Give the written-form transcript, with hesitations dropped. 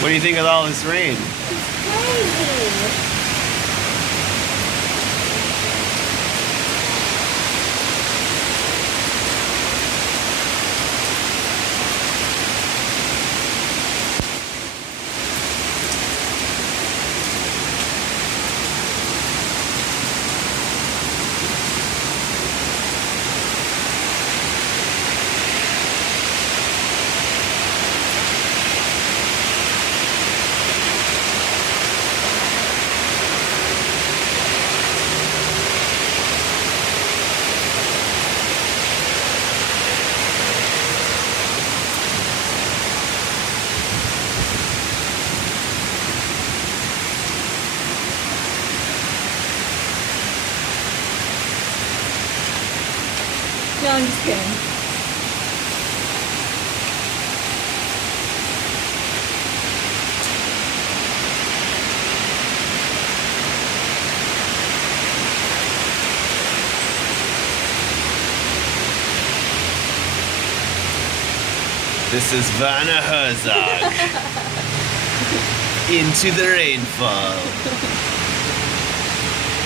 What do you think of all this rain? Crazy. No, I'm just kidding. This is Werner Herzog. Into the rainfall.